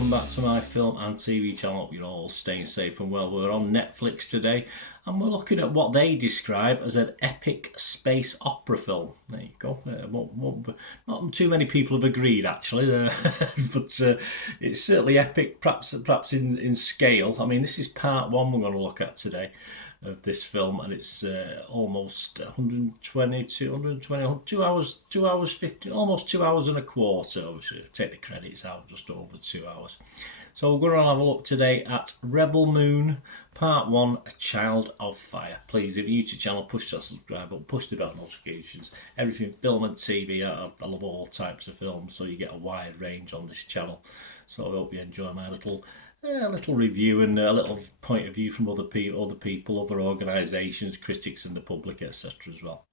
welcome back to my film and TV channel. Hope you're all staying safe and well. We're on Netflix today and we're looking at what they describe as an epic space opera film. There you go. Not too many people have agreed actually, but it's certainly epic, perhaps in scale. I mean, this is part one we're going to look at today of this film, and it's almost 120, 2 hours, 2 hours 50, almost 2 hours and a quarter. Obviously, take the credits out, just over 2 hours. So we're going to have a look today at Rebel Moon, Part 1, A Child of Fire. Please, if you're new to the channel, push that subscribe button, push the bell notifications. Everything film and TV, I love all types of films, so you get a wide range on this channel. So I hope you enjoy my little review and a little point of view from other people, other organisations, critics and the public, etc. as well.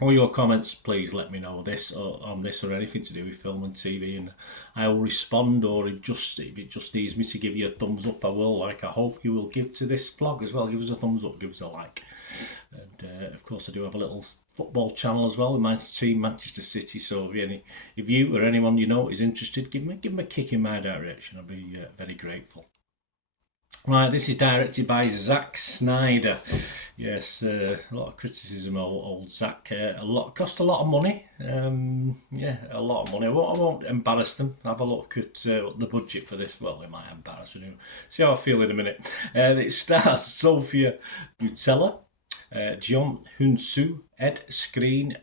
All your comments, please let me know on this or anything to do with film and TV, and I will respond. Or if it just needs me to give you a thumbs up, I will. Like I hope you will give to this vlog as well. Give us a thumbs up, give us a like, and of course I do have a little football channel as well with my team, Manchester City. So if you or anyone you know is interested, give me a kick in my direction. I'll be very grateful. Right, this is directed by Zack Snyder. Yes, a lot of criticism of old Zack. Cost a lot of money. Yeah, a lot of money. I won't embarrass them. Have a look at the budget for this. Well, it might embarrass them. See how I feel in a minute. It stars Sophia Boutella, John Hunsu, Ed Skrein,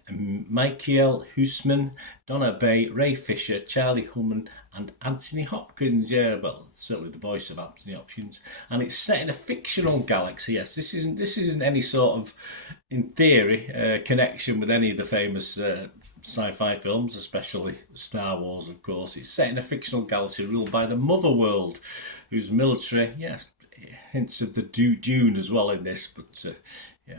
Michael Huisman, Donna Bay, Ray Fisher, Charlie Hunnam, and Anthony Hopkins. Yeah, well, certainly the voice of Anthony Hopkins. And it's set in a fictional galaxy. Yes, this isn't any sort of, in theory, connection with any of the famous sci-fi films, especially Star Wars, of course. It's set in a fictional galaxy ruled by the Mother World, whose military, yes, hints of the Dune as well in this, but yeah,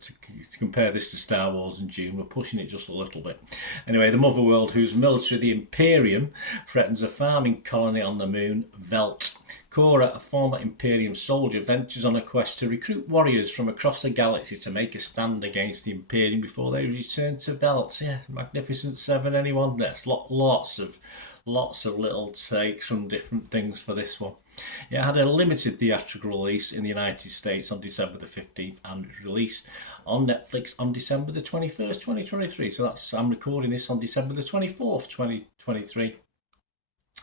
to compare this to Star Wars and Dune, we're pushing it just a little bit. Anyway, the Mother World, whose military, the Imperium, threatens a farming colony on the moon, Velt. Cora, a former Imperium soldier, ventures on a quest to recruit warriors from across the galaxy to make a stand against the Imperium before they return to Velt. Yeah, Magnificent Seven, anyone? There's lots of little takes from different things for this one. It had a limited theatrical release in the United States on December the 15th and it was released on Netflix on December the 21st, 2023. So I'm recording this on December the 24th, 2023,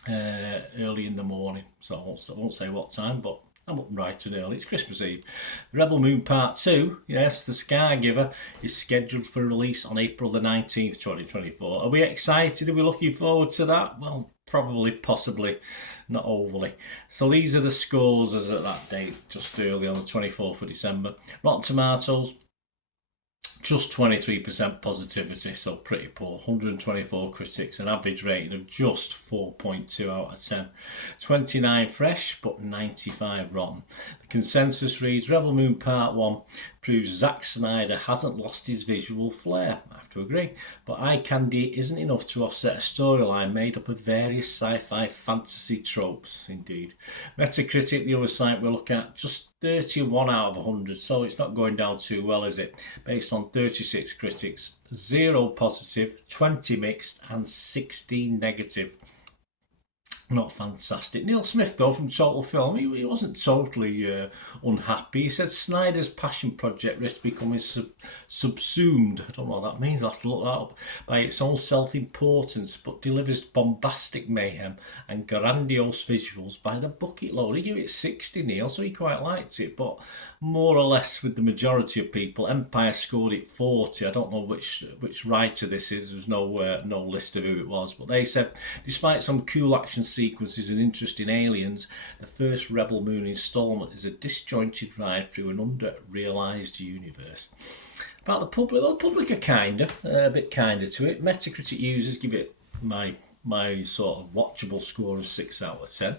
early in the morning. So I won't say what time, but I'm up bright and early. It's Christmas Eve. Rebel Moon Part 2, yes, The Skygiver, is scheduled for release on April the 19th, 2024. Are we excited? Are we looking forward to that? Well, probably, possibly, not overly. So these are the scores as at that date, just early on the 24th of December. Rotten Tomatoes, just 23% positivity, so pretty poor. 124 critics, an average rating of just 4.2 out of 10. 29 fresh, but 95 rotten. The consensus reads, Rebel Moon Part 1 proves Zack Snyder hasn't lost his visual flair. I have to agree. But eye candy isn't enough to offset a storyline made up of various sci-fi fantasy tropes, indeed. Metacritic, the other site we're looking at, just 31 out of 100, so it's not going down too well, is it? Based on 36 critics, 0 positive, 20 mixed, and 16 negative. Not fantastic. Neil Smith, though, from Total Film, he wasn't totally unhappy. He said Snyder's passion project risks becoming subsumed, I don't know what that means, I'll have to look that up, by its own self-importance, but delivers bombastic mayhem and grandiose visuals by the bucket load. He gave it 60, Neil, so he quite liked it, but more or less with the majority of people. Empire scored it 40. I don't know which writer this is. There's no list of who it was, but they said, despite some cool action sequences and interesting aliens, the first Rebel Moon installment is a disjointed ride through an under-realised universe. About the public, well, the public are a bit kinder to it. Metacritic users give it my sort of watchable score of 6 out of 10.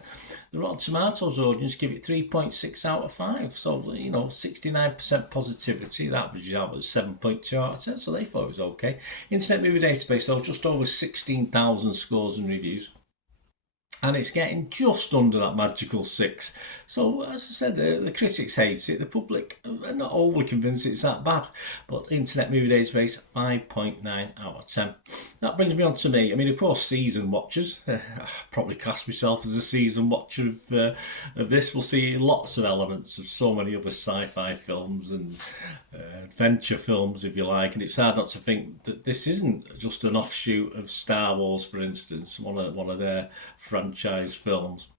The Rotten Tomatoes audience give it 3.6 out of 5. So, 69% positivity. That averages out at 7.2 out of 10. So they thought it was okay. Internet Movie Database, though, just over 16,000 scores and reviews. and it's getting just under that magical 6. So, as I said, the critics hate it, the public are not overly convinced it's that bad. But Internet Movie Database, 5.9 out of 10. That brings me on to me. I mean, of course, season watchers. I probably class myself as a season watcher of this. We'll see lots of elements of so many other sci-fi films and adventure films, if you like. And it's hard not to think that this isn't just an offshoot of Star Wars, for instance, one of their franchise films.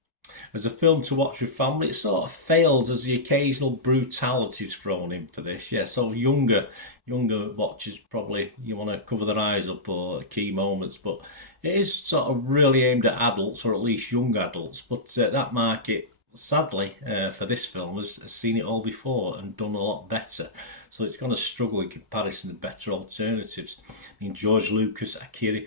As a film to watch with family, it sort of fails as the occasional brutality is thrown in for this. Yeah, so younger watchers probably you want to cover their eyes up or key moments, but it is sort of really aimed at adults, or at least young adults. But that market, sadly, for this film has seen it all before and done a lot better. So it's going to struggle in comparison to better alternatives. I mean, George Lucas, Akira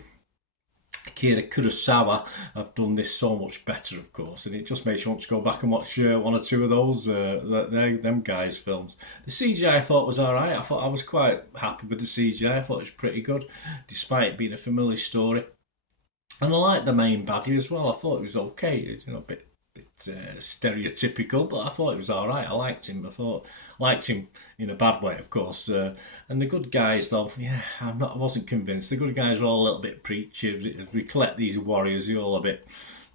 Kurosawa have done this so much better, of course, and it just makes you want to go back and watch one or two of those them guys' films. The CGI I thought was alright. I was quite happy with the CGI. I thought it was pretty good, despite it being a familiar story. And I liked the main baddie as well. I thought it was okay. It's, a bit stereotypical, but I thought it was alright. I liked him. Liked him in a bad way, of course. And the good guys, though, yeah, I wasn't convinced. The good guys are all a little bit preachy. As we collect these warriors, they're all a bit,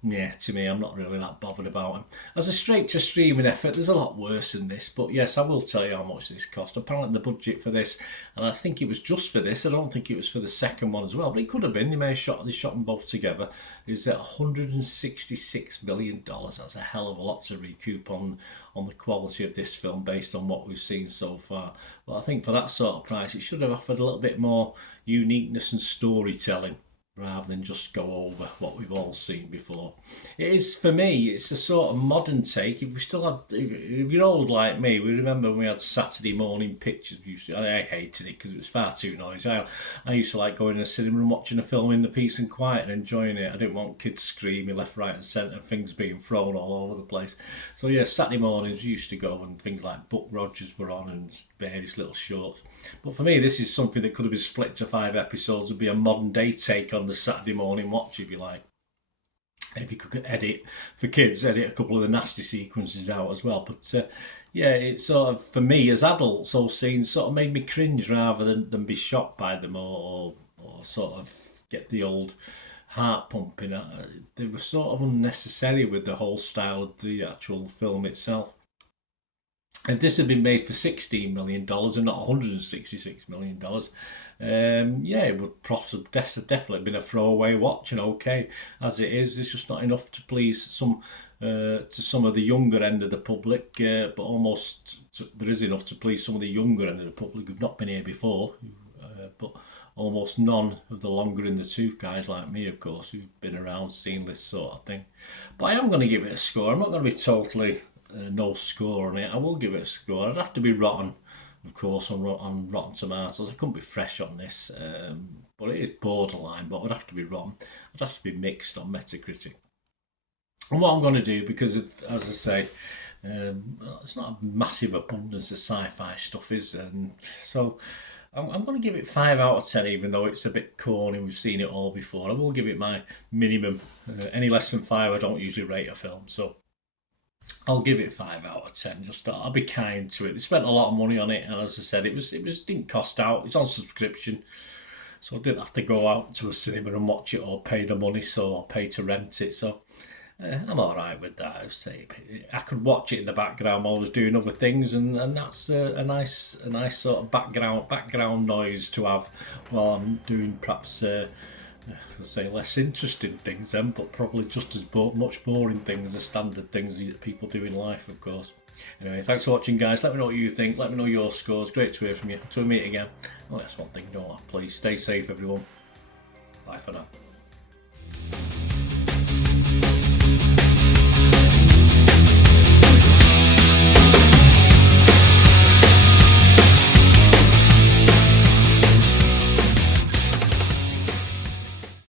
yeah, to me, I'm not really that bothered about them. As a straight-to-streaming effort, there's a lot worse than this. But yes, I will tell you how much this cost. Apparently the budget for this, and I think it was just for this, I don't think it was for the second one as well, but it could have been. They may have shot them both together. Is at $166 million. That's a hell of a lot to recoup on the quality of this film based on what we've seen so far. But I think for that sort of price, it should have offered a little bit more uniqueness and storytelling, rather than just go over what we've all seen before. It is, for me, it's a sort of modern take. If you're old like me, we remember when we had Saturday morning pictures. I hated it because it was far too noisy. I used to like going to the cinema and watching a film in the peace and quiet and enjoying it. I didn't want kids screaming left, right and centre, things being thrown all over the place. So yeah, Saturday mornings used to go, and things like Buck Rogers were on and various little shorts. But for me, this is something that could have been split to 5 episodes. It'd be a modern day take on the Saturday morning watch, if you like. If you could edit a couple of the nasty sequences out as well. But yeah, it's sort of, for me as adults, those scenes sort of made me cringe rather than be shocked by them or sort of get the old heart pumping. They were sort of unnecessary with the whole style of the actual film itself. If this had been made for $16 million and not $166 million, yeah, it would definitely been a throwaway watch, and okay as it is. It's just not enough to please some of the younger end of the public, but there is enough to please some of the younger end of the public who've not been here before, but almost none of the longer in the tooth guys like me, of course, who've been around seeing this sort of thing. But I am going to give it a score. I'm not going to be totally no score on it. I will give it a score. I'd have to be rotten, of course, on Rotten Tomatoes. I couldn't be fresh on this, but it is borderline. But I'd have to be rotten. I'd have to be mixed on Metacritic. And what I'm going to do, because as I say, it's not a massive abundance of sci-fi stuff, so I'm going to give it 5 out of 10, even though it's a bit corny. We've seen it all before. I will give it my minimum. Any less than 5, I don't usually rate a film. So I'll give it 5 out of 10. I'll be kind to it. They spent a lot of money on it, and as I said, it didn't cost out. It's on subscription, so I didn't have to go out to a cinema and watch it or pay the money, or pay to rent it. So I'm all right with that. I say I could watch it in the background while I was doing other things, and that's a nice sort of background noise to have while I'm doing perhaps. I'd say less interesting things then, but probably just as much boring things as standard things that people do in life, of course. Anyway, thanks for watching, guys. Let me know what you think. Let me know your scores. Great to hear from you. Until we meet again. Oh, that's one thing. Don't please stay safe, everyone. Bye for now.